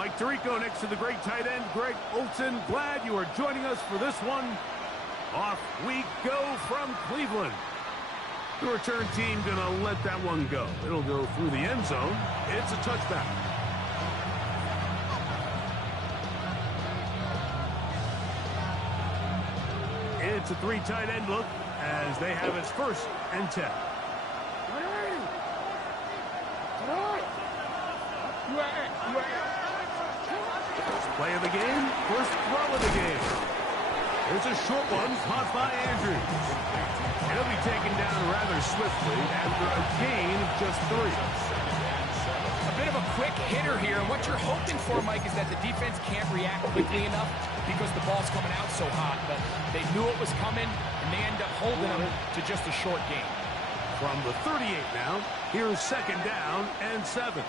Mike Tirico next to the great tight end, Greg Olson. Glad you are joining us for this one. Off we go from Cleveland. The return team going to let that one go. It'll go through the end zone. It's a touchback. It's a three tight end look as they have its 1st and 10. First play of the game, first throw of the game. There's a short one, caught by Andrews. He'll be taken down rather swiftly after a gain of just 3. A bit of a quick hitter here, and what you're hoping for, Mike, is that the defense can't react quickly enough because the ball's coming out so hot, but they knew it was coming, and they end up holding them to just a short gain. From the 38 now, here's 2nd down and 7.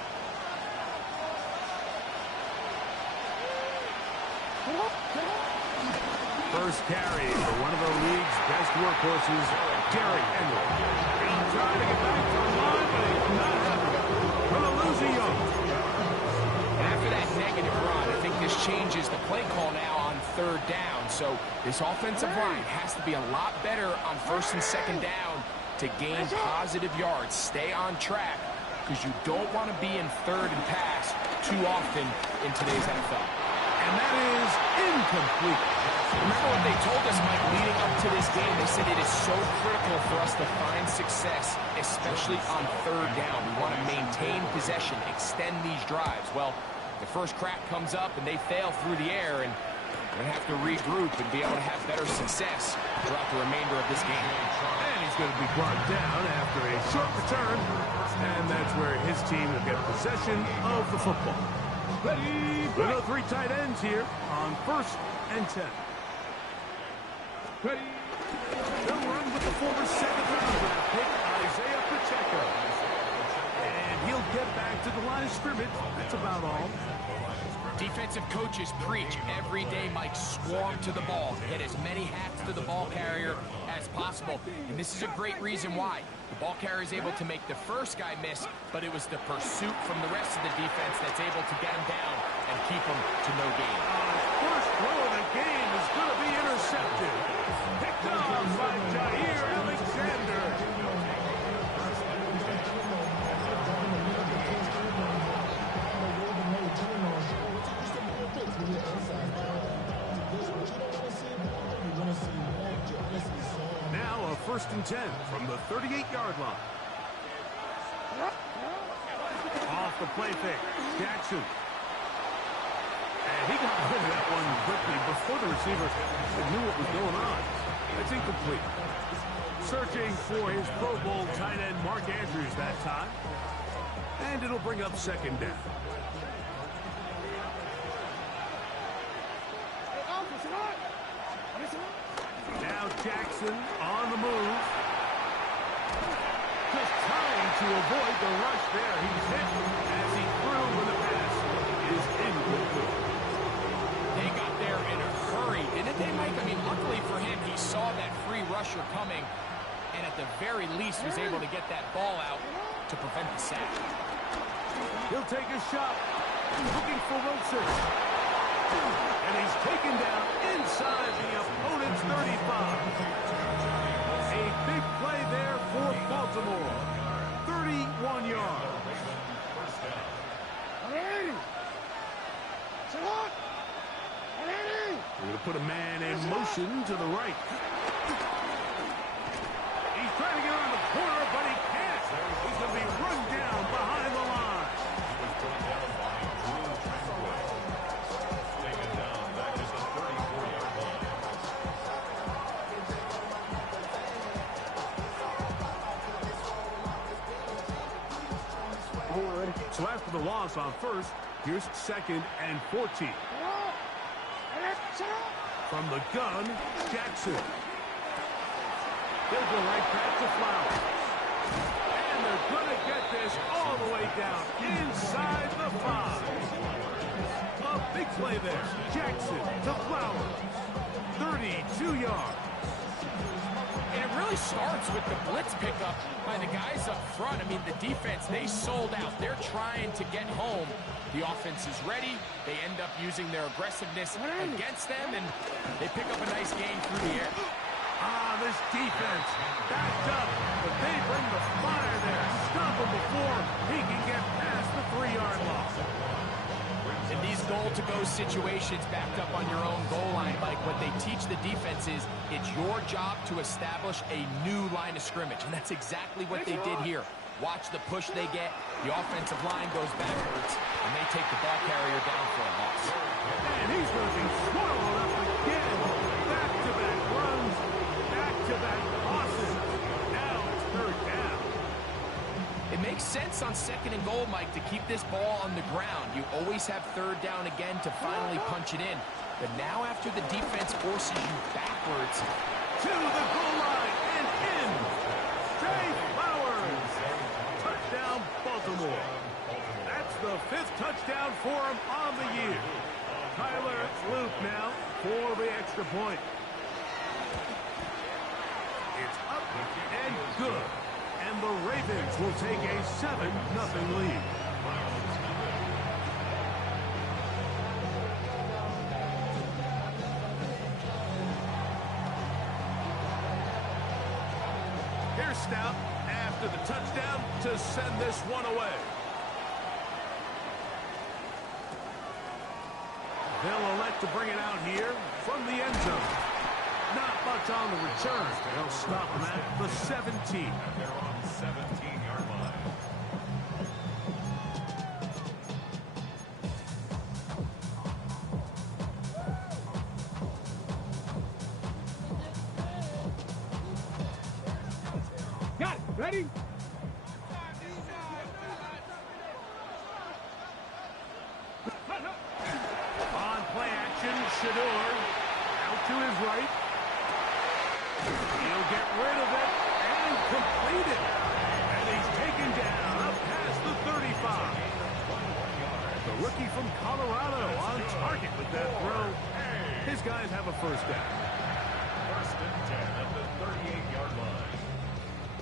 First carry for one of the league's best workhorses, Derrick Henry. He'll try to get back to the line, but he's not happening. Gonna lose a yard. And after that negative run, I think this changes the play call now on 3rd down. So this offensive line has to be a lot better on 1st and 2nd down to gain positive yards. Stay on track because you don't want to be in 3rd and pass too often in today's NFL. And that is incomplete. Remember what they told us, Mike, leading up to this game. They said it is so critical for us to find success, especially on 3rd down. We want to maintain possession, extend these drives. Well, the first crack comes up, and they fail through the air, and they're going to have to regroup and be able to have better success throughout the remainder of this game. And he's going to be brought down after a short return, and that's where his team will get possession of the football. We'll go 3 tight ends here on 1st and 10. They'll run with the former 7th-round draft pick, Isaiah Pacheco. And he'll get back to the line of scrimmage. That's about all. Defensive coaches preach every day, Mike, swarm to the ball. Get as many hats to the ball carrier as possible. And this is a great reason why. The ball carrier is able to make the first guy miss, but it was the pursuit from the rest of the defense that's able to get him down and keep him to no gain. First throw of the game is going to be intercepted. Picked off by Jair Alexander. Now a 1st and 10 from the 38-yard line. Off the play fake, Jackson. And he got rid of that one quickly before the receiver knew what was going on. That's incomplete. Searching for his Pro Bowl tight end Mark Andrews that time. And it'll bring up 2nd down. Now Jackson on the move. Just trying to avoid the rush there. He's hit as he threw when the pass is incomplete. They got there in a hurry, didn't they, Mike? I mean, luckily for him, he saw that free rusher coming, and at the very least was able to get that ball out to prevent the sack. He'll take a shot. Looking for Wilson. And he's taken down inside the opponent's 35. A big play there for Baltimore. 31 yards. We're going to put a man in motion to the right. He's trying to get around the corner, but he can't. He's going to be run down behind the line. So after the loss on 1st, here's 2nd and 14. From the gun, Jackson. They'll go right back to Flowers. And they're going to get this all the way down inside the 5. A big play there. Jackson to Flowers. 32 yards. And it really starts with the blitz pickup by the guys up front. I mean, the defense, they sold out. They're trying to get home. The offense is ready. They end up using their aggressiveness against them, and they pick up a nice gain through the air. This defense backed up, but they bring the fire there. Stop him before he can get past the 3-yard line. In these goal-to-go situations backed up on your own goal line, Mike, what they teach the defense is it's your job to establish a new line of scrimmage, and that's exactly what they did here. Watch the push they get. The offensive line goes backwards, and they take the ball carrier down for a loss. And he's going to be swallowed up again. Back-to-back runs, back-to-back losses. Now it's 3rd down. It makes sense on 2nd and goal, Mike, to keep this ball on the ground. You always have 3rd down again to finally punch it in. But now after the defense forces you backwards. To the goal line and in. Trey Flowers. Touchdown, Baltimore. That's the 5th touchdown for him on the year. Tyler Luke now for the extra point. It's up and good. And the Ravens will take a 7-0 lead. Here's Stout after the touchdown to send this one away. They'll elect to bring it out here from the end zone. Not much on the return. They'll stop him at the 17. They're on the 17-yard line. Got it. Ready? On play action, Shador out to his right. He'll get rid of it and complete it. And he's taken down up past the 35. The rookie from Colorado on target with that throw. His guys have a 1st down. 1st and 10 at the 38-yard line.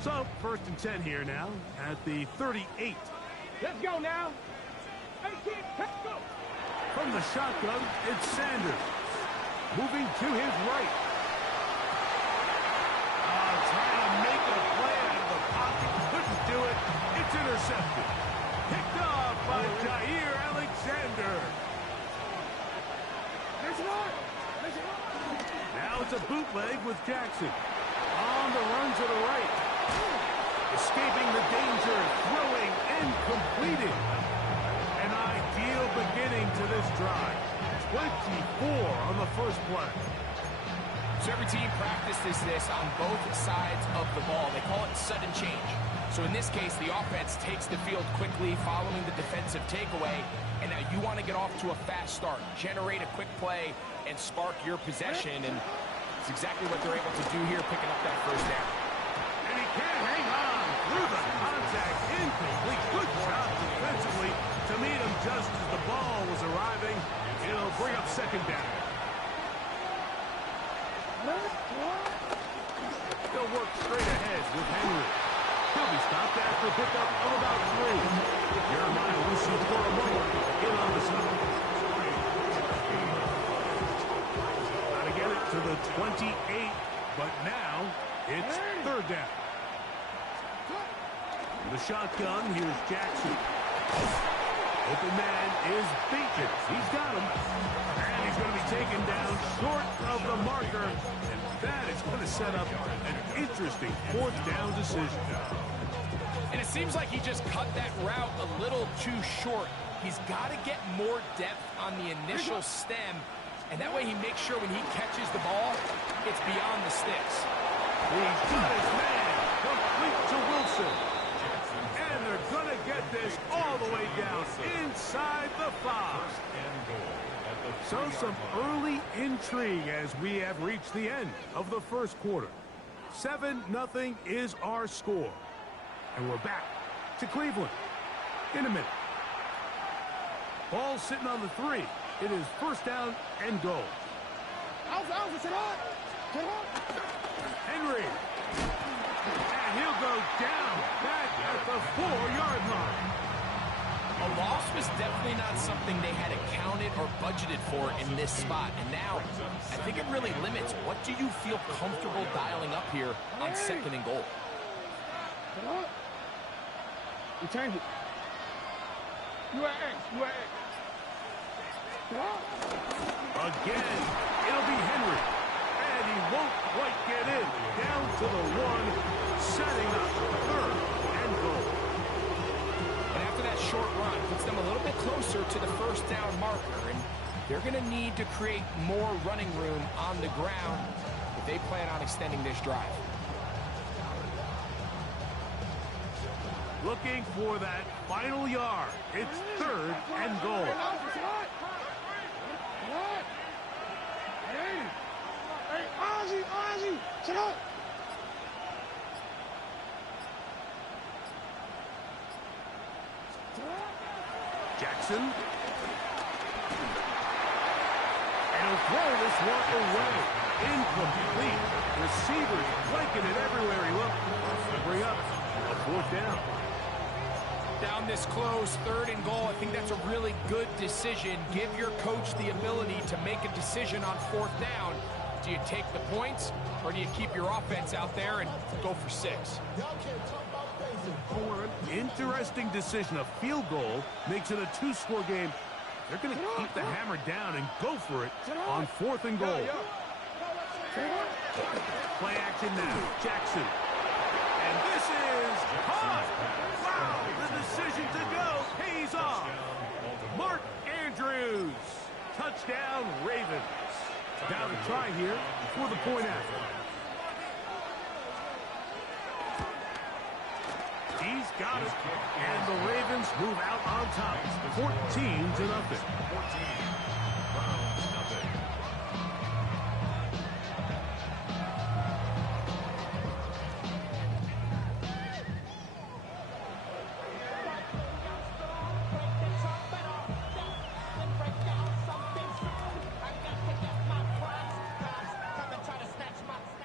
So, 1st and 10 here now at the 38. Let's go now. Hey, kid, let's go. From the shotgun, it's Sanders. Moving to his right. Trying to make a play out of the pocket. Couldn't do it. It's intercepted. Picked off by Jair Alexander. Now it's a bootleg with Jackson. On the run to the right. Escaping the danger. Throwing and completing. An ideal beginning to this drive. 24 on the first play. So every team practices this on both sides of the ball. They call it sudden change. So in this case, the offense takes the field quickly following the defensive takeaway. And now you want to get off to a fast start, generate a quick play, and spark your possession. And it's exactly what they're able to do here, picking up that 1st down. And he can't hang on through the contact. Incomplete. Good job defensively to meet him just as the ball was arriving. It'll bring up 2nd down. They'll work straight ahead with Henry. He'll be stopped after a pickup of about 3. Jeremiah Lucy for a moment in on the snap. Got to get it to the 28, but now it's 3rd down. The shotgun, here's Jackson. Open man is Bateman. He's got him. And he's going to be taken down short of the marker. And that is going to set up an interesting 4th down decision. And it seems like he just cut that route a little too short. He's got to get more depth on the initial stem. And that way he makes sure when he catches the ball, it's beyond the sticks. He's got his man. Complete to Wilson. And they're going to get this all the way down inside the 5. So some early intrigue as we have reached the end of the 1st quarter. 7-0 is our score. And we're back to Cleveland in a minute. Ball sitting on the 3. It is 1st down and goal. Henry. And he'll go down back at the 4-yard line. A loss was definitely not something they had accounted or budgeted for in this spot. And now, I think it really limits what do you feel comfortable dialing up here on 2nd and goal. You change it. You at X. You at X. Again, it'll be Henry. And he won't quite get in. Down to the 1, setting up 3rd and goal. And after that short run, puts them a little bit closer to the 1st down marker. And they're going to need to create more running room on the ground if they plan on extending this drive. Looking for that final yard. It's 3rd and goal. Hey, Ozzy, shut up. Jackson. And he'll throw this one away. Incomplete. Receivers flanking it everywhere he looked. Bring up a 4th down. Down this close, 3rd and goal. I think that's a really good decision. Give your coach the ability to make a decision on 4th down. Do you take the points, or do you keep your offense out there and go for 6? Interesting decision. A field goal makes it a 2-score game. They're going to keep the hammer down and go for it on 4th and goal. Play action now. Jackson. And this is caught. Wow, the decision to go pays off. Mark Andrews. Touchdown, Ravens. Now to try here for the point after. He's got it. And the Ravens move out on top. 14-0.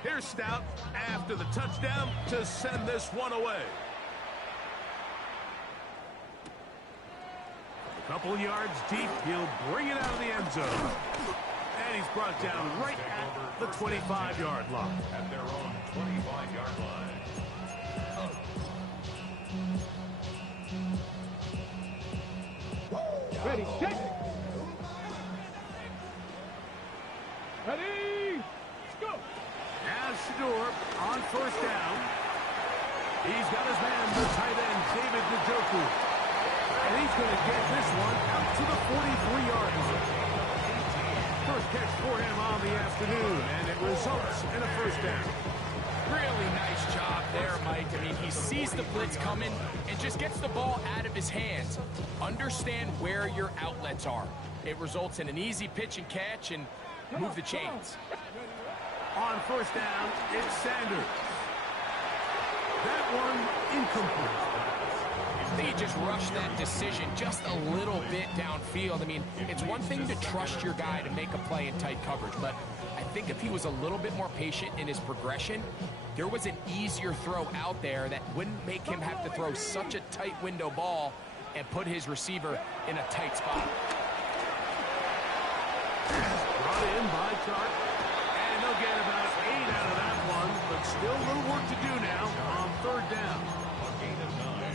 Here's Stout after the touchdown to send this one away. A couple yards deep, he'll bring it out of the end zone. And he's brought down right at the 25-yard line. At their own 25-yard line. Ready, set. Ready, let's go. Now Shador on 1st down. He's got his man, the tight end, David Njoku. And he's going to get this one out to the 43-yard line. First catch for him on the afternoon, and it results in a 1st down. Really nice job there, Mike. I mean, he sees the blitz coming and just gets the ball out of his hands. Understand where your outlets are. It results in an easy pitch and catch and move the chains. On 1st down, it's Sanders. That one incomplete. I think he just rushed that decision just a little bit downfield. I mean, it's one thing to trust your guy to make a play in tight coverage, but I think if he was a little bit more patient in his progression, there was an easier throw out there that wouldn't make him have to throw such a tight window ball and put his receiver in a tight spot. Brought in by Chark. And they'll get about 8 out of that one, but still a little work to do now on 3rd down.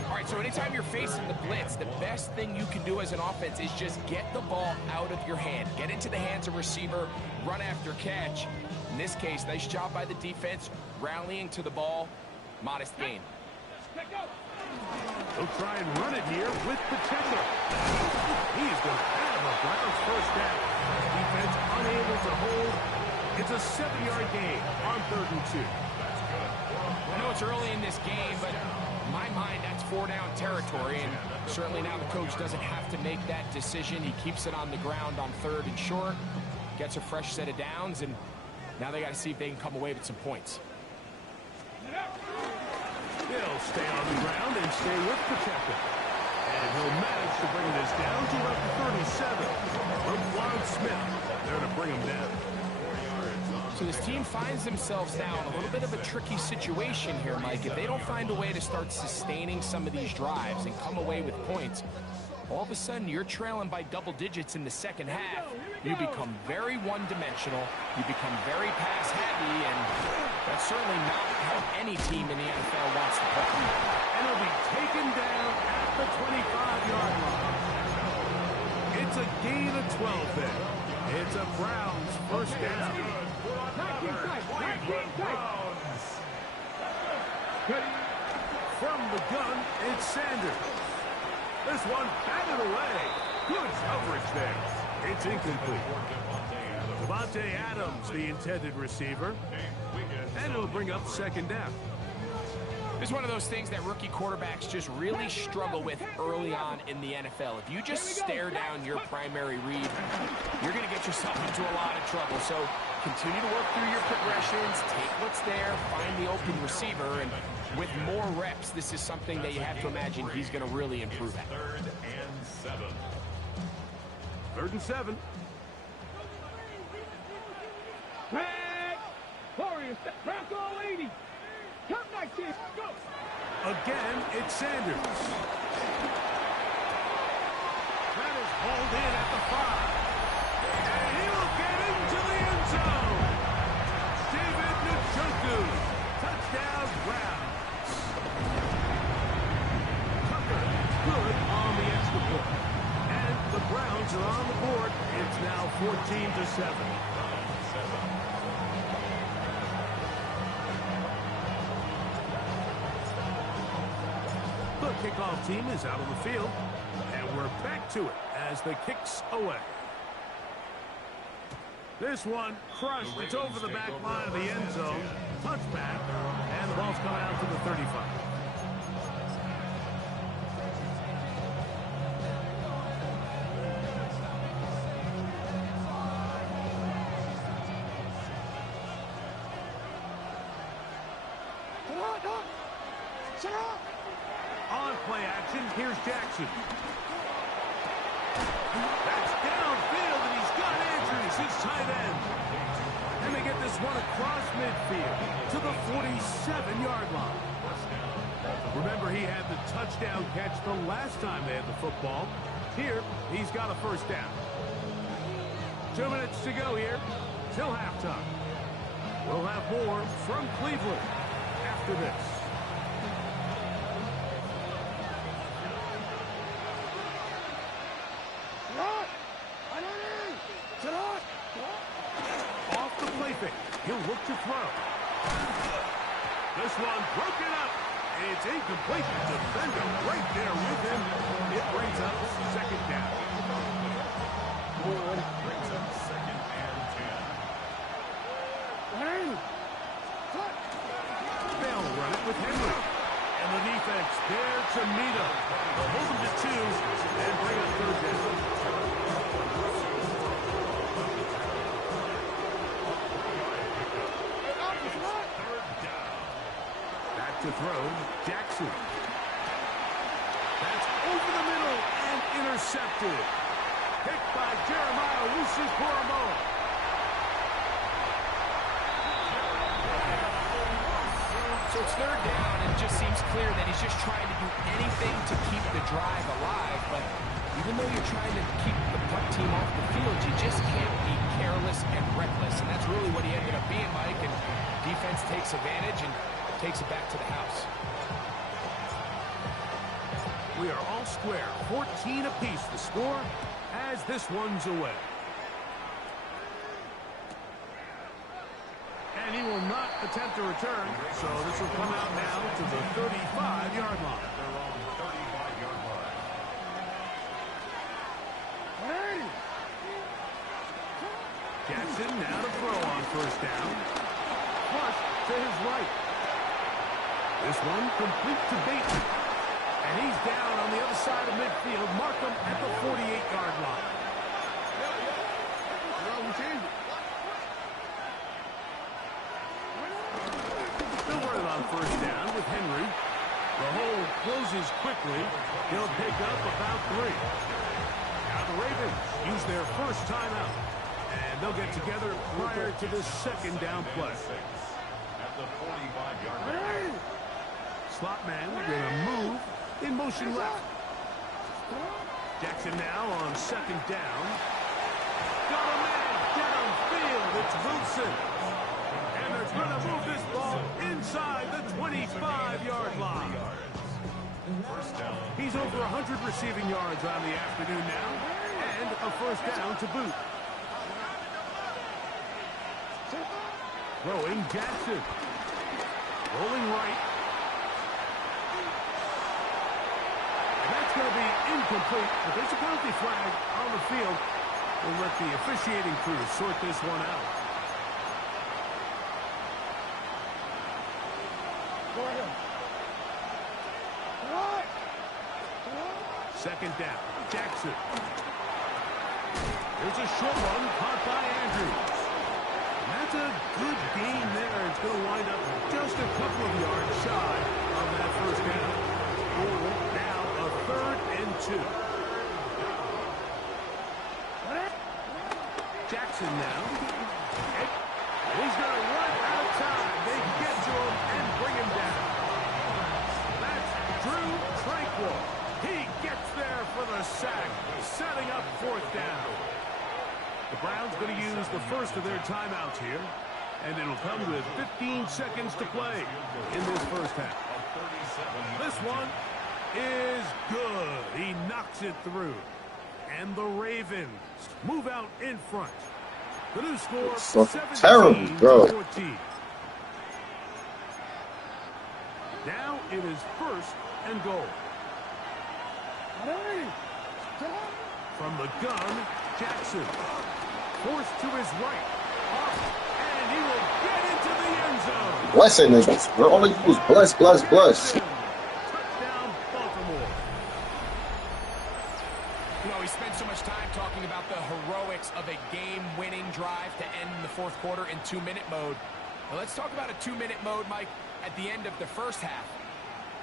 All right, so anytime you're facing the blitz, the best thing you can do as an offense is just get the ball out of your hand. Get into the hands of receiver, run after catch. In this case, nice job by the defense, rallying to the ball. Modest gain. They'll try and run it here with Pacheco. He's going to have a Browns 1st down. Defense unable to hold. It's a 7-yard gain on 3rd and 2. I know it's early in this game, but in my mind, that's 4-down territory, and certainly now the coach doesn't have to make that decision. He keeps it on the ground on 3rd and short, gets a fresh set of downs, and now they got to see if they can come away with some points. He'll stay on the ground and stay with Pacheco. And he'll manage to bring this down to about the 37. Roquan Smith there to bring him down. So this team finds themselves now in a little bit of a tricky situation here, Mike. If they don't find a way to start sustaining some of these drives and come away with points, all of a sudden you're trailing by double digits in the second half. You become very one-dimensional. You become very pass-heavy, and that's certainly not how any team in the NFL wants to play. And he'll be taken down at the 25-yard line. It's a gain of 12 there. It's a Browns first down. From the gun, it's Sanders. This one batted away. Good coverage there. It's incomplete. Devontae Adams, the intended receiver. And it'll bring up second down. It's one of those things that rookie quarterbacks just really struggle with early on in the NFL. If you just stare down your primary read, you're going to get yourself into a lot of trouble. So continue to work through your progressions, take what's there, find the open receiver, and with more reps, this is something that you have to imagine he's going to really improve at. 3rd and 7. 3rd and 7. Back. Warriors, back all 80. Come back here. Go. Again, it's Sanders. That is hauled in at the 5. And he'll get into the end zone. David Njoku. Touchdown, Browns. Tucker, good on the extra point. And the Browns are on the board. It's now 14-7. The kickoff team is out on the field, and we're back to it as the kick's away. This one crushed. It's over the back line of the end zone. Touchback, and the ball's coming out to the 35. On play action, here's Jackson. That's downfield, and he's got Andrews, his tight end. And they get this one across midfield to the 47-yard line. Remember, he had the touchdown catch the last time they had the football. Here, he's got a first down. 2 minutes to go here till halftime. We'll have more from Cleveland after this. Off the play fake. He'll look to throw. This one broken up. It's incomplete. Defender right there with him. It brings up second down. Brings up 2nd and 10. They'll run it with Henry. And the defense there to meet him. They'll hold him to 2 and bring up third down. To throw, Jackson. That's over the middle and intercepted. Picked by Jeremiah Owusu-Koramoah. So it's 3rd down, and it just seems clear that he's just trying to do anything to keep the drive alive. But even though you're trying to keep the punt team off the field, you just can't be careless and reckless. And that's really what he ended up being, Mike. And defense takes advantage and takes it back to the house. We are all square. 14 apiece the score as this one's away. And he will not attempt to return, so this will come out now to the 35-yard line. They're on the 35-yard line. Jackson now to throw on first down. Flush to his right. This one complete to Bateman. And he's down on the other side of midfield. Mark him at the 48-yard line. Still running on first down with Henry. The hole closes quickly. He'll pick up about 3. Now the Ravens use their first timeout. And they'll get together prior to this second down play. At the 45-yard line. Slot man going to move in motion left. Jackson now on second down. Got a man downfield. It's Wilson. And they're going to move this ball inside the 25-yard line. He's over 100 receiving yards on the afternoon now. And a first down to boot. Throwing Jackson. Rolling right. And that's going to be incomplete. But there's a penalty flag on the field. We'll let the officiating crew sort this one out. Second down. Jackson. There's a short one caught by Andrews. And that's a good gain there. It's going to wind up just a couple of yards shy of that first down. Now a 3rd and 2. Jackson now. He's going to run out of time. They get to him and bring him down. That's Drew Tranquil. He gets there for the sack, setting up 4th down. The Browns going to use the first of their timeouts here, and it'll come with 15 seconds to play in this first half. This one is good. He knocks it through. And the Ravens move out in front. The new score, 17-14. Now it is 1st and goal. From the gun, Jackson. Forced to his right. And he will get into the end zone. Blessing niggas. We're only use bless. Touchdown, Baltimore. You know, we spent so much time talking about the heroics of a game-winning drive to end the 4th quarter in 2-minute mode. Well, let's talk about a 2-minute mode, Mike, at the end of the first half.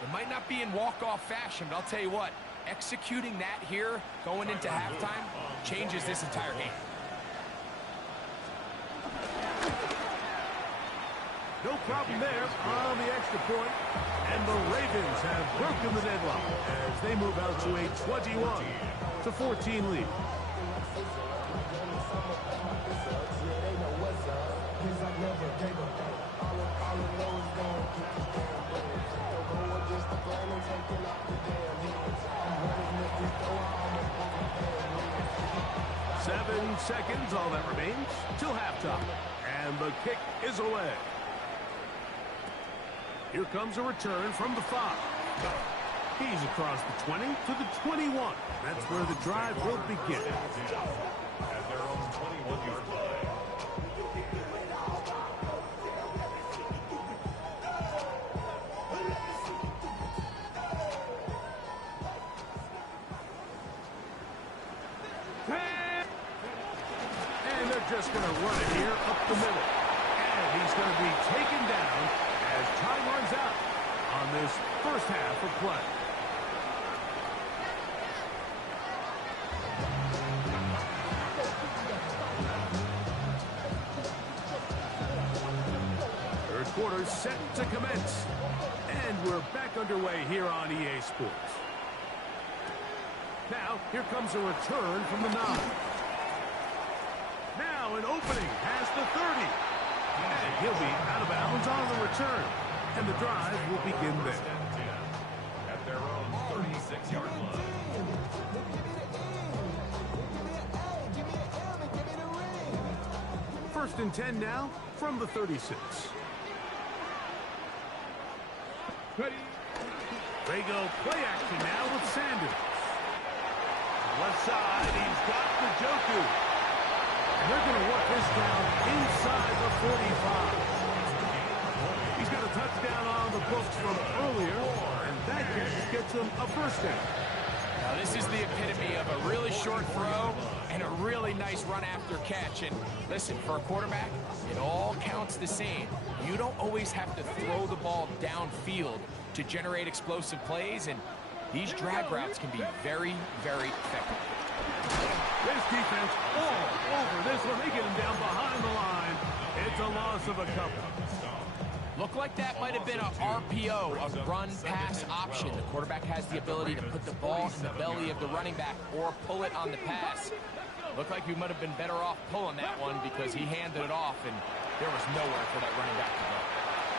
It might not be in walk-off fashion, but I'll tell you what, executing that here, going into halftime, changes this entire game. No problem there on the extra point. And the Ravens have broken the deadlock as they move out to a 21-14 lead. Seven seconds, all that remains, till halftime. And the kick is away. Here comes a return from the 5. He's across the 20 to the 21. That's where the drive will begin. At their own 21-yard line. And they're just going to run it here up the middle. And he's going to be taken down as time runs out on this first half of play. Third quarter set to commence. And we're back underway here on EA Sports. Now, here comes a return from the 9. Now an opening past the 30. And he'll be out of bounds on the return. And the drive will begin there. At their own 36-yard line. First and 10 now from the 36. They go play action now with Sanders. Left side, he's got Njoku. And they're going to work this down inside the 45. He's got a touchdown on the books from earlier, and that gets him a first down. Now, this is the epitome of a really short throw and a really nice run after catch. And listen, for a quarterback, it all counts the same. You don't always have to throw the ball downfield to generate explosive plays, and these drag routes can be very, very effective. This defense all over this one. They get him down behind the line. It's a loss of a couple. Looked like that might have been a RPO, a run-pass option. The quarterback has the ability to put the ball in the belly of the running back or pull it on the pass. Looked like we might have been better off pulling that one because he handed it off, and there was nowhere for that running back to go.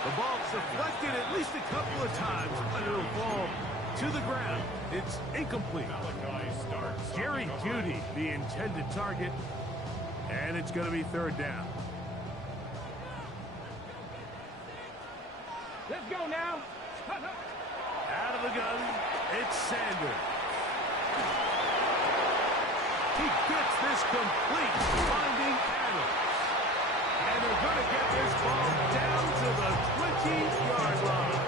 The ball deflected at least a couple of times, but it'll fall to the ground. It's incomplete. Jerry Jeudy, the intended target, and it's going to be third down. Let's go now. Out of the gun, it's Sanders. He gets this complete, finding Adams. And they're going to get this ball down to the 20-yard line.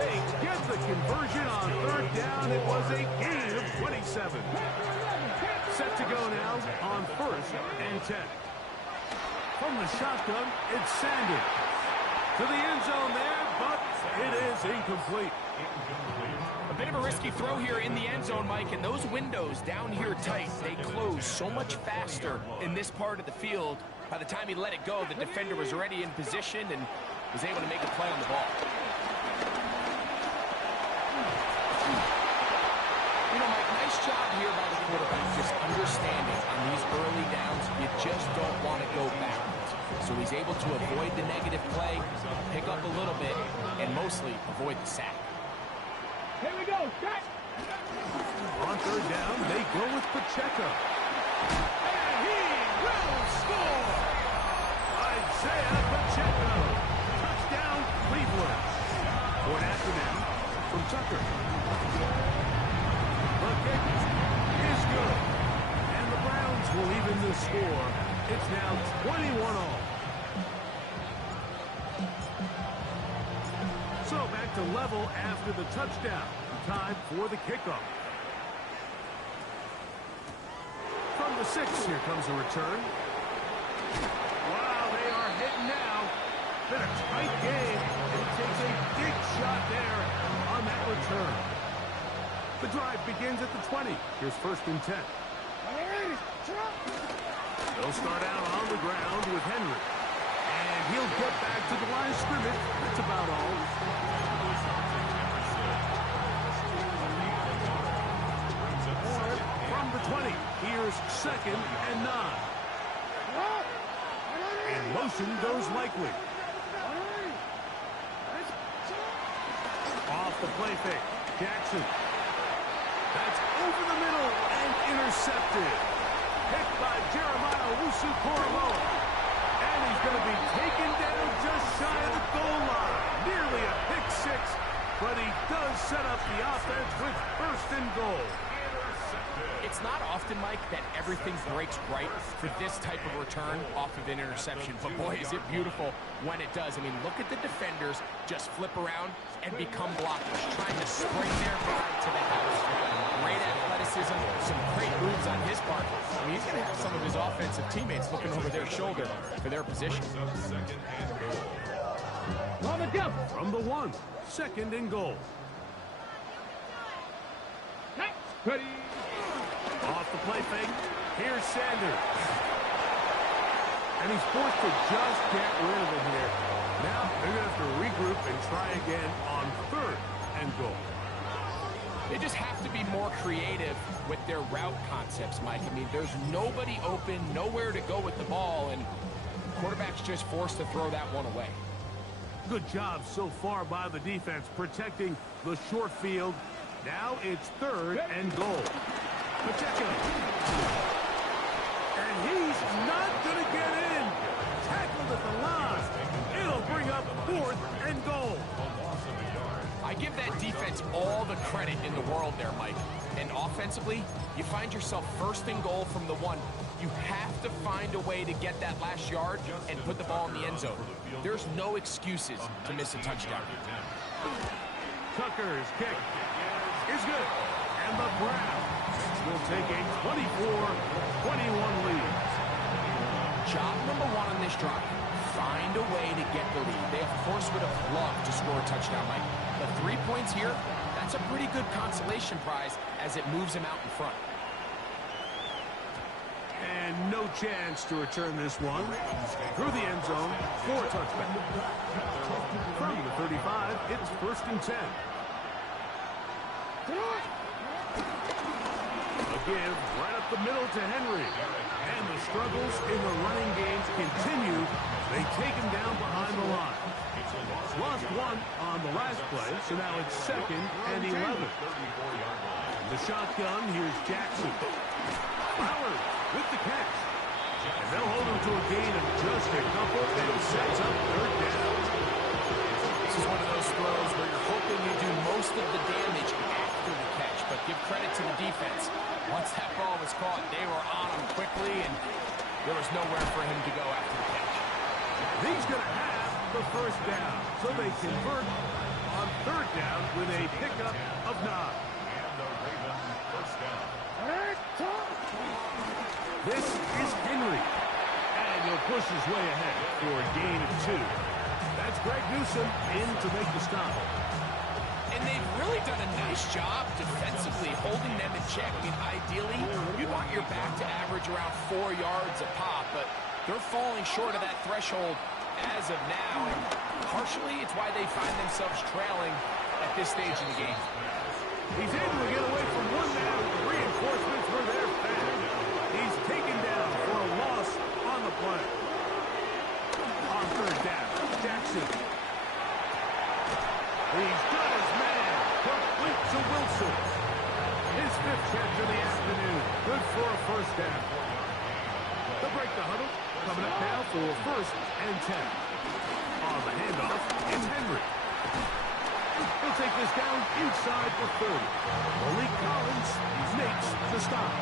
They get the conversion on third down. It was a gain of 27. Set to go now on first and 10. From the shotgun, it's Sanders. To the end zone there, but it is incomplete. A bit of a risky throw here in the end zone, Mike, and those windows down here tight, they close so much faster in this part of the field. By the time he let it go, the defender was already in position and was able to make a play on the ball. You know, Mike, nice job here by the quarterback, just understanding on these early downs, you just don't want to go backwards. So he's able to avoid the negative play, pick up a little bit, and mostly avoid the sack. Here we go. Shot. On third down, they go with Pacheco. And he will score! Isaiah Pacheco. Touchdown, Cleveland. For an afternoon from Tucker. The kick is good. And the Browns will even the score. It's now 21-all. So back to level after the touchdown. Time for the kickoff. From the 6, here comes a return. Wow, they are hitting now. Been a tight game. And he takes a big shot there on that return. The drive begins at the 20. Here's first and 10. They'll start out on the ground with Henry. And he'll get back to the line of scrimmage. That's about all. From the 20, here's second and 9. And motion goes likely. Off the play fake. Jackson. That's over the middle and intercepted. Picked by Jeremiah Owusu-Koramoah. And he's going to be taken down just shy of the goal line. Nearly a pick 6, but he does set up the offense with first and goal. It's not often, Mike, that everything breaks right for this type of return off of an interception. But, boy, is it beautiful when it does. I mean, look at the defenders just flip around and become blockers, trying to spring their guy to the house. Great athleticism, some great moves on his part. I mean, he's going to have some of his offensive teammates looking over their shoulder for their position. From the 1, second and goal. Ready. Off the play fake, here's Sanders. And he's forced to just get rid of it here. Now they're going to have to regroup and try again on third and goal. They just have to be more creative with their route concepts, Mike. I mean, there's nobody open, nowhere to go with the ball, and the quarterback's just forced to throw that one away. Good job so far by the defense protecting the short field. Now it's third and goal. Pacheco. And he's not going to get in. Tackled at the line. It'll bring up fourth and goal. I give that defense all the credit in the world there, Mike. And offensively, you find yourself first and goal from the 1. You have to find a way to get that last yard and put the ball in the end zone. There's no excuses to miss a touchdown. Tucker's kick is good. And the Browns will take a 24-21 lead. Job number 1 on this drive, find a way to get the lead. They, of course, would have loved to score a touchdown, Mike. But 3 points here, that's a pretty good consolation prize as it moves them out in front. And no chance to return this one. Through the end zone for a touchback. From the 35, it's 1st and 10. A give right up the middle to Henry. And the struggles in the running games continue. They take him down behind the line. Lost one on the last play, so now it's 2nd and 11. The shotgun, here's Jackson. Flowers with the catch. And they'll hold him to a gain of just a couple, and it sets up 3rd down. This is one of those throws where you're hoping you do most of the damage after the catch, but give credit to the defense. Once that ball was caught, they were on him quickly, and there was nowhere for him to go after the catch. He's going to have the 1st down, so they convert on 3rd down with a pickup of 9. And the Ravens first down. This is Henry, and he'll push his way ahead for a gain of 2. That's Greg Newsome in to make the stop. And they've really done a nice job defensively holding them in check. I mean, ideally, you'd want your back to average around 4 yards a pop, but they're falling short of that threshold as of now. And partially, it's why they find themselves trailing at this stage in the game. He's able to get away from one down. The reinforcements were there fast. He's taken down for a loss on the play. On 3rd down, Jackson. He's got his man. Complete to Wilson. His 5th catch of the afternoon. Good for a 1st down. They'll break the huddle. Coming up now for 1st and 10. On the handoff, it's Henry. He'll take this down inside the 30. Malik Collins makes the stop.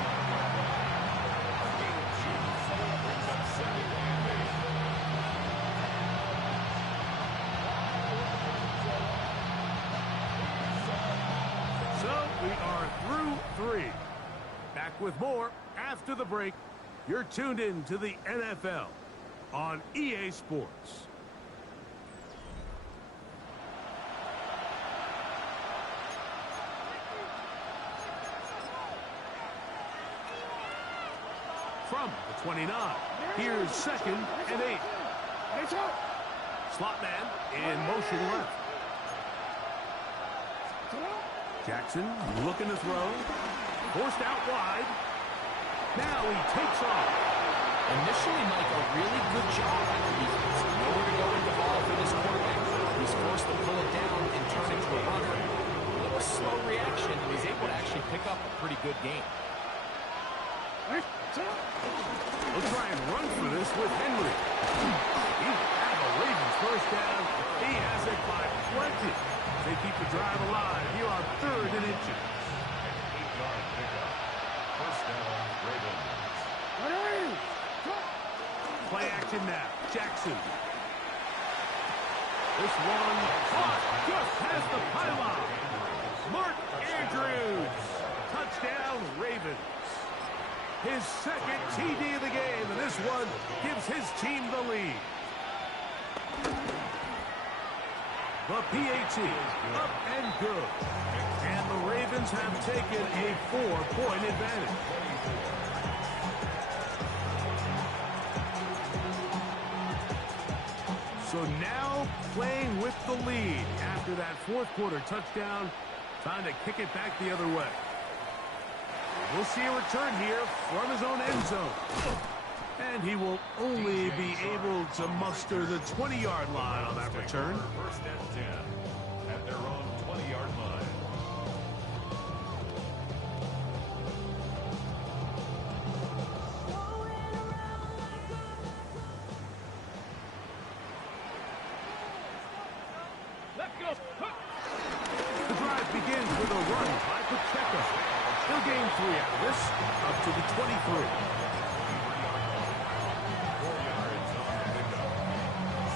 So we are through 3. Back with more after the break. You're tuned in to the NFL on EA Sports. From the 29, here's 2nd and 8. Slot man in motion left. Jackson looking to throw. Forced out wide. Now he takes off. Initially, Mike, a really good job at the defense. Nowhere to go with the ball for this quarterback. He's forced to pull it down and turn into a runner. A little slow reaction, and he's able to actually pick up a pretty good game. We'll try and run for this with Henry. He has a Ravens 1st down. He has it by plenty. They keep the drive alive here on 3rd and inches. 8-yard pickup. First down, Ravens. Play action now. Jackson. This one caught just past the pylon. Mark Andrews. Touchdown, Ravens. His 2nd TD of the game, and this one gives his team the lead. The PAT up and good. And the Ravens have taken a 4-point advantage. So now playing with the lead after that 4th quarter touchdown. Time to kick it back the other way. We'll see a return here from his own end zone. And he will only be able to muster the 20-yard line on that return. 1st and 10 at their own 20-yard line. Let's go. The drive begins with a run by Pacheco. He'll gain 3 out of this, up to the 23. 4 yards on the pickup.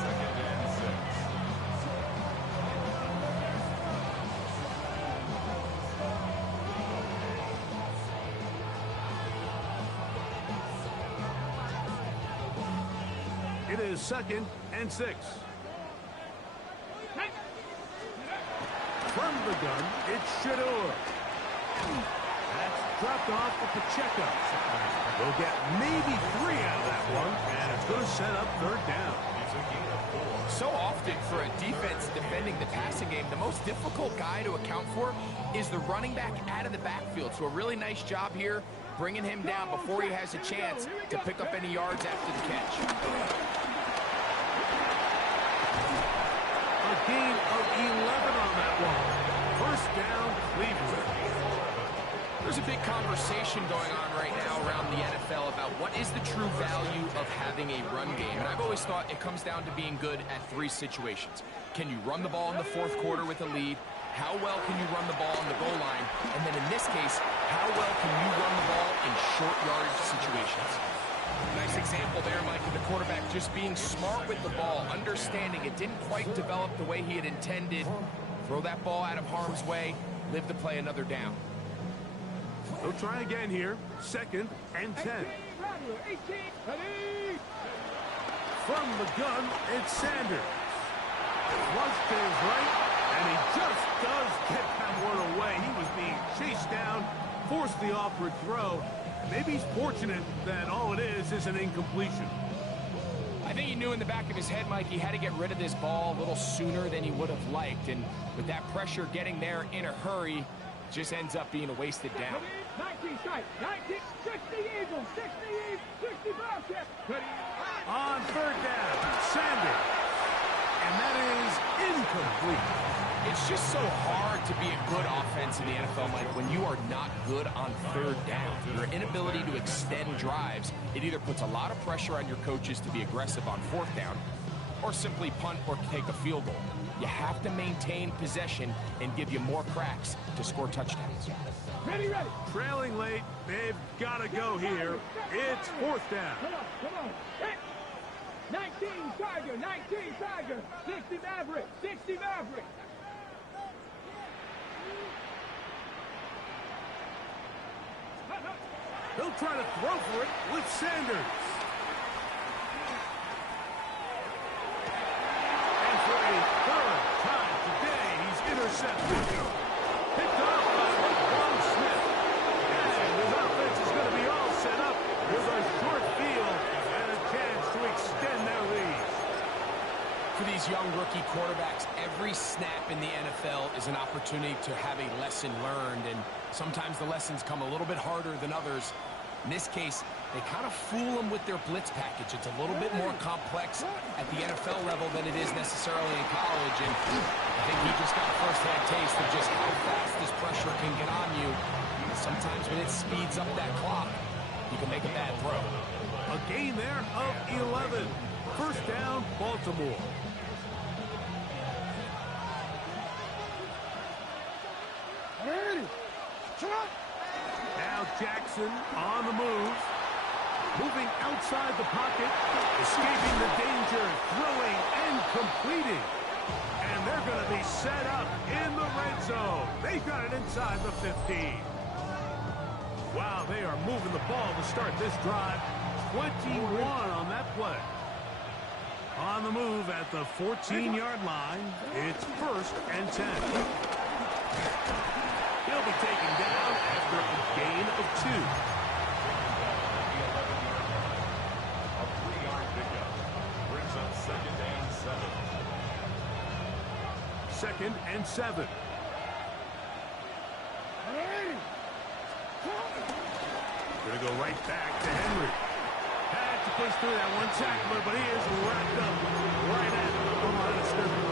2nd and 6. It is 2nd and 6. From the gun, it's Shador. That's dropped off for Pacheco. They'll get maybe 3 out of that one, and it's going to set up third down. So often for a defense defending the passing game, the most difficult guy to account for is the running back out of the backfield. So a really nice job here, bringing him down before he has a chance to pick up any yards after the catch. A gain of 11 on that one. First down, Cleveland. There's a big conversation going on right now around the NFL about what is the true value of having a run game. And I've always thought it comes down to being good at 3 situations. Can you run the ball in the 4th quarter with a lead? How well can you run the ball on the goal line? And then in this case, how well can you run the ball in short yardage situations? Nice example there, Mike, of the quarterback just being smart with the ball, understanding it didn't quite develop the way he had intended. Throw that ball out of harm's way, live to play another down. They'll try again here. 2nd and 10. From the gun, it's Sanders. Flushed to his right, and he just does get that one away. He was being chased down, forced the awkward throw. Maybe he's fortunate that all it is an incompletion. I think he knew in the back of his head, Mike, he had to get rid of this ball a little sooner than he would have liked. And with that pressure getting there in a hurry, just ends up being a wasted down. 19 strike, 19, 60 Eagles, 60 Eagles, 60 Bobcats. On 3rd down, Sanders. And that is incomplete. It's just so hard to be a good offense in the NFL, Mike, when you are not good on 3rd down. Your inability to extend drives, it either puts a lot of pressure on your coaches to be aggressive on 4th down, or simply punt or take a field goal. You have to maintain possession and give you more cracks to score touchdowns. Ready. Trailing late, they've got to go here. It's 4th down. Come on. Hit. 19 Tiger, 60 Maverick, 60 Maverick. He'll try to throw for it with Sanders. And for a 3rd time today, he's intercepted. Picked off by Ron Smith. And his offense is going to be all set up with a short field and a chance to extend their lead. For these young rookie quarterbacks, every snap in the NFL is an opportunity to have a lesson learned, and sometimes the lessons come a little bit harder than others. In this case, they kind of fool them with their blitz package. It's a little bit more complex at the NFL level than it is necessarily in college, and I think he just got a first-hand taste of just how fast this pressure can get on you. Sometimes when it speeds up that clock, you can make a bad throw. A gain there of 11. First down, Baltimore. Now Jackson on the move. Moving outside the pocket. Escaping the danger. Throwing and completing. And they're going to be set up in the red zone. They got it inside the 15. Wow, they are moving the ball to start this drive. 21 on that play. On the move at the 14-yard line. It's 1st and 10. He'll be taken down after a gain of 2. A 3-yard pickup brings up 2nd and 7. 2nd and 7. Going to go right back to Henry. Had to push through that one tackler, but he is wrapped up right at the line of scrimmage.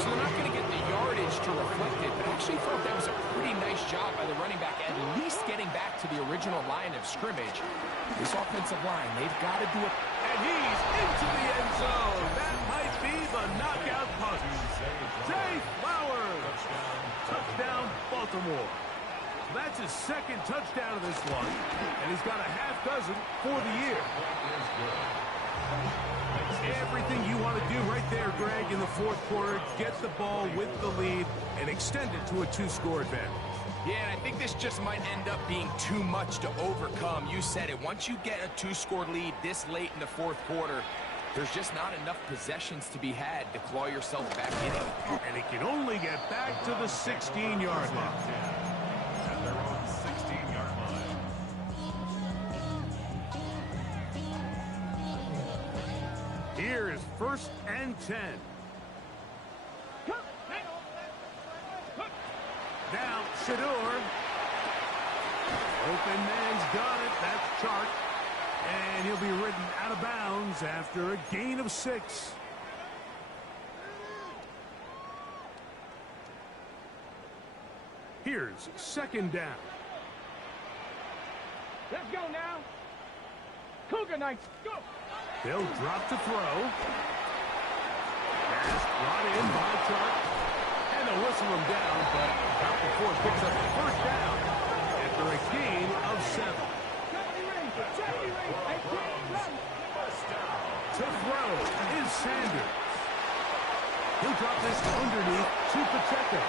So they're not going to get the yardage to reflect it, but I actually thought that was a pretty nice job by the running back, at least getting back to the original line of scrimmage. This offensive line, they've got to do it. And he's into the end zone. That might be the knockout punch. Zay Flowers. Touchdown, Baltimore. That's his 2nd touchdown of this one, and he's got a half dozen for the year. Everything you want to do right there, Greg, in the 4th quarter, get the ball with the lead and extend it to a 2-score advantage. Yeah, and I think this just might end up being too much to overcome. You said it. Once you get a 2-score lead this late in the 4th quarter, there's just not enough possessions to be had to claw yourself back in it. And he can only get back to the 16-yard line. At their own 16. First and 10. Now, Shador. Open man's got it. That's Chart. And he'll be ridden out of bounds after a gain of 6. Here's second down. Let's go now. Cougar Knights, go. They'll drop to throw. Pass brought in by Chart. And they'll whistle him down, but about before it picks up the first down after a gain of 7. To throw is Sanders. He'll drop this underneath to Pacheco.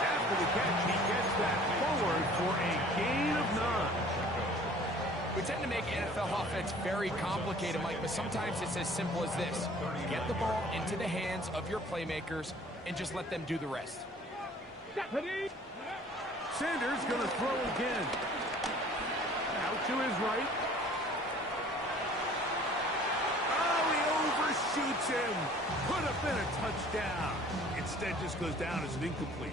After the catch, he gets that forward for a gain of 9. We tend to make NFL offense very complicated, Mike, but sometimes it's as simple as this. Get the ball into the hands of your playmakers and just let them do the rest. Sanders going to throw again. Out to his right. Oh, he overshoots him. Could have been a touchdown. Instead, just goes down as an incomplete.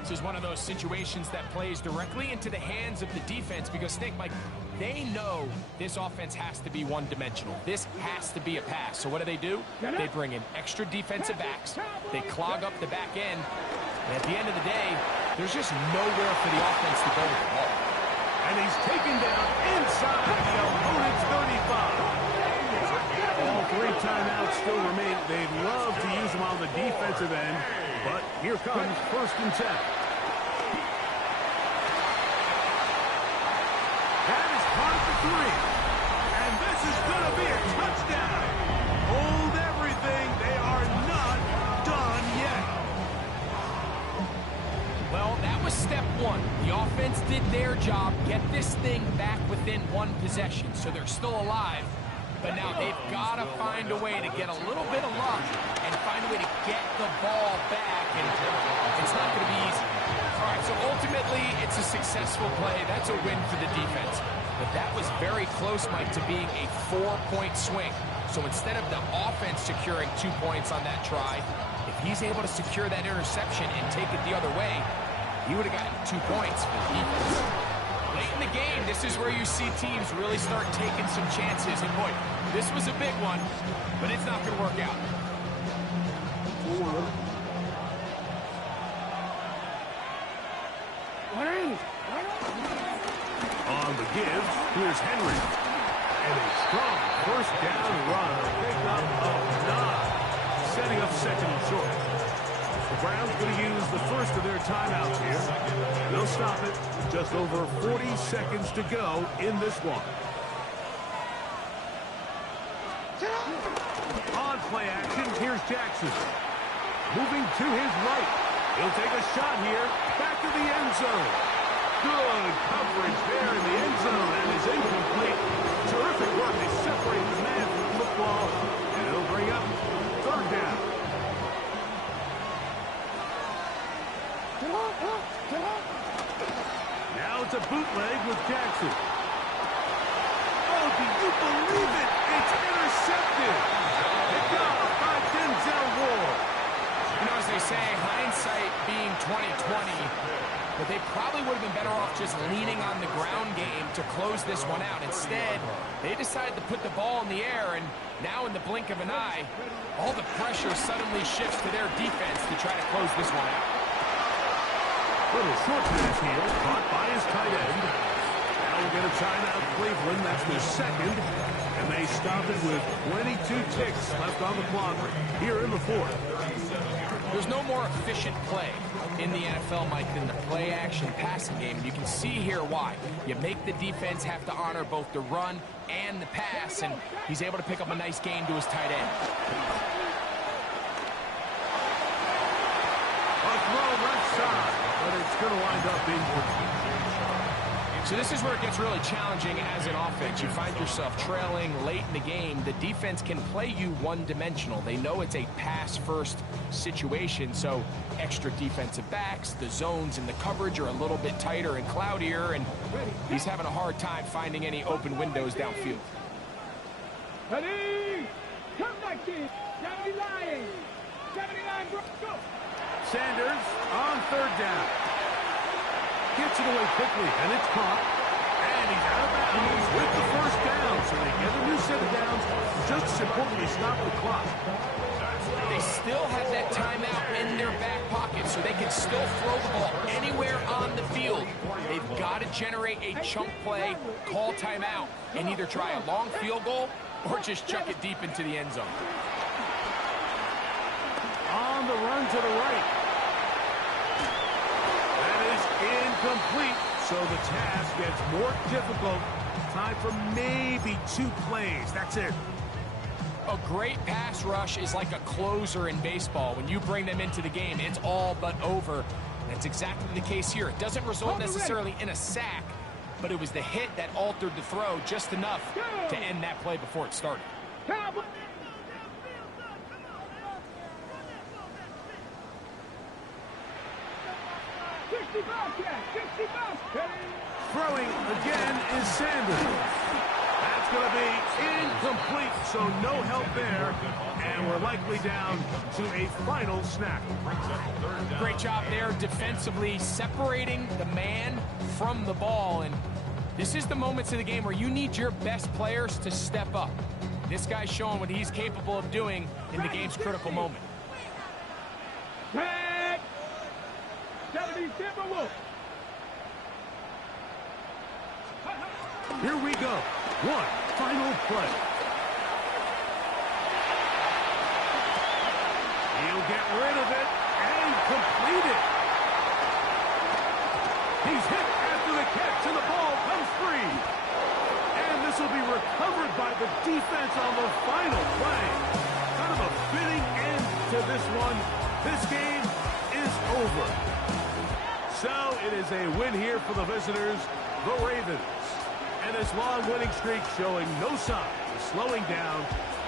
This is one of those situations that plays directly into the hands of the defense because, think, Mike, they know this offense has to be one-dimensional. This has to be a pass. So what do? They bring in extra defensive backs. They clog up the back end. And at the end of the day, there's just nowhere for the offense to go with the ball. And he's taken down inside the opponent's 35. All 3 timeouts still remain. They'd love to use them on the defensive end, but here comes first and 10. That is hard for 3. And this is going to be a touchdown. Hold everything. They are not done yet. Well, that was step 1. The offense did their job, get this thing back within 1 possession, so they're still alive. But now they've got to find a way to get a little bit of luck and find a way to get the ball back, and it's not going to be easy. All right, so ultimately, it's a successful play. That's a win for the defense. But that was very close, Mike, to being a 4-point swing. So instead of the offense securing 2 points on that try, if he's able to secure that interception and take it the other way, he would have gotten 2 points for the defense. Late in the game, this is where you see teams really start taking some chances. And boy, this was a big one, but it's not going to work out. On the give, here's Henry. And a strong first down run. A pickup of 9. Setting up second and short. The Browns going to use the first of their timeouts here. They'll stop it. Just over 40 seconds to go in this one. On play action, here's Jackson. Moving to his right. He'll take a shot here. Back to the end zone. Good coverage there in the end zone, and is incomplete. Terrific work. They separate the man from the football, and it'll bring up third down. Now it's a bootleg with Jackson. Oh, do you believe it? It's intercepted. Picked off by Denzel Ward. You know, as they say, hindsight being 20/20, but they probably would have been better off just leaning on the ground game to close this one out. Instead, they decided to put the ball in the air, and now in the blink of an eye, all the pressure suddenly shifts to their defense to try to close this one out. Little short pass here, caught by his tight end. Now we'll get a timeout, Cleveland. That's their second. And they stop it with 22 ticks left on the clock here in the fourth. There's no more efficient play in the NFL, Mike, than the play-action passing game. And you can see here why. You make the defense have to honor both the run and the pass, and he's able to pick up a nice gain to his tight end. A throw left side, but it's going to wind up being worked. So this is where it gets really challenging as an offense. You find yourself trailing late in the game. The defense can play you one-dimensional. They know it's a pass-first situation, so extra defensive backs, the zones and the coverage are a little bit tighter and cloudier, and he's having a hard time finding any open windows downfield. Ready? Come back, kid. 79. 79, bro. Go. Sanders on third down. Gets it away quickly, and it's caught. And he's out of bounds with the first down. So they get a new set of downs. Just as importantly, stop the clock. They still have that timeout in their back pocket, so they can still throw the ball anywhere on the field. They've got to generate a chunk play, call timeout, and either try a long field goal or just chuck it deep into the end zone. On the run to the right. That is incomplete. So the task gets more difficult. Time for maybe 2 plays. That's it. A great pass rush is like a closer in baseball. When you bring them into the game, it's all but over. That's exactly the case here. It doesn't result necessarily in a sack, but it was the hit that altered the throw just enough to end that play before it started. Cowboy. 60 Bobcat. 60 Bobcat. Throwing again is Sanders. That's going to be incomplete, so no help there. And we're likely down to a final snap. Great job there defensively, separating the man from the ball. And this is the moments of the game where you need your best players to step up. This guy's showing what he's capable of doing in the game's critical moment. Tag. 70 Timberwolves. Here we go. One final play. He'll get rid of it and complete it. He's hit after the catch, and the ball comes free. And this will be recovered by the defense on the final play. Kind of a fitting end to this one. This game is over. So it is a win here for the visitors, the Ravens. And this long winning streak showing no signs of slowing down.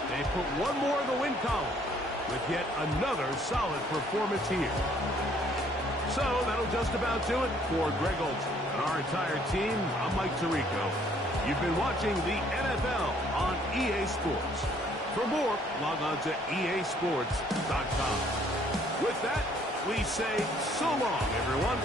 They put one more in the win column with yet another solid performance here. So that'll just about do it for Greg Olson and our entire team. I'm Mike Tirico. You've been watching the NFL on EA Sports. For more, log on to easports.com. With that, we say so long, everyone.